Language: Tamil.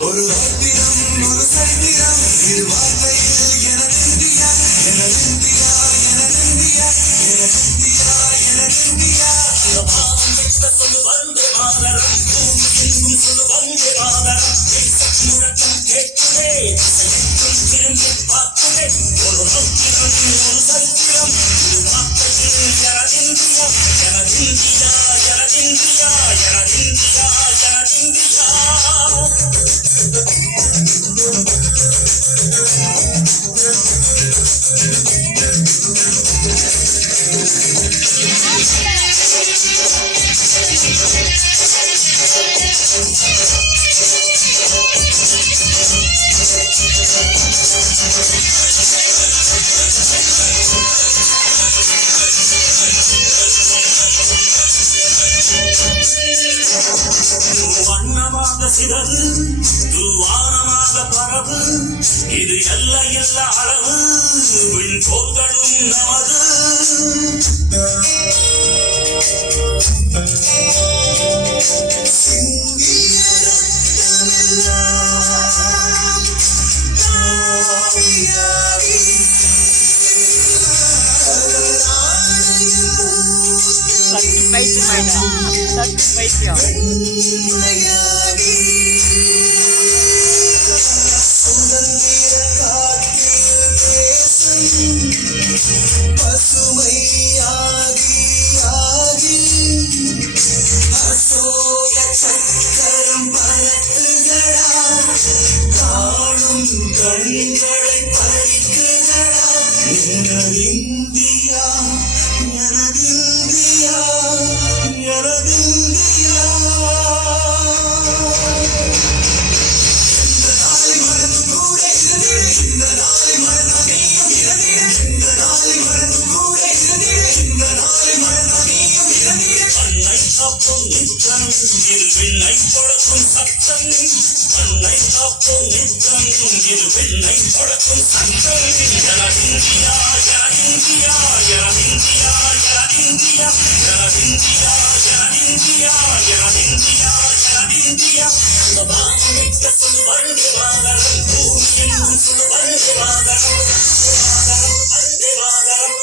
ஒரு வாத்திரம் ஒரு சரித்திரம் இது வார்த்தையில் எனதிந்தியா எனதிந்தியா எனதிந்தியா எனதிந்தியா எனதிந்தியா சொல்லு வந்தே மாதரம் பூமியின் சொல்லு வந்தே மாதரம் முழக்கம் கேட்குதே திரும்பி பார்க்குதே ஒரு வாத்திரம் ஒரு சரித்திரம் இது வார்த்தையில் எனதிந்தியா எனதிந்தியா எனதிந்தியா எனதிந்தியா எனதிந்தியா வண்ணமாக சிறகு துவானமாக பரவு இது எல்லை இல்ல அளவு விண்கோள்களும் நமது கண்களை பறிக்குதடா எனதிந்தியா எனதிந்தியா எனதிந்தியா இந்த நாளை மறந்து கூட இருந்திட இந்த நாளை மறந்த நீயும் இருந்திட இந்த நாளை மறந்து கூட இருந்திட இந்த நாளை மறந்த நீயும் இருந்திட அன்னை காப்பும் நித்தம் இது விண்ணை கொடுக்கும் சத்தம் அன்னை காப்பும் நித்தம் இது வெண்ணை கொடுக்கும் சத்தம் எனதிந்தியா எனதிந்தியா எனதிந்தியா எனதிந்தியா எனதிந்தியா எனதிந்தியா எனதிந்தியா எனதிந்தியா இந்த வானமிக்க சொல்லு வந்தே மாதரம் பூமியின் சொல்லு வந்தே மாதரம் மாதரம் வந்தே மாதரம்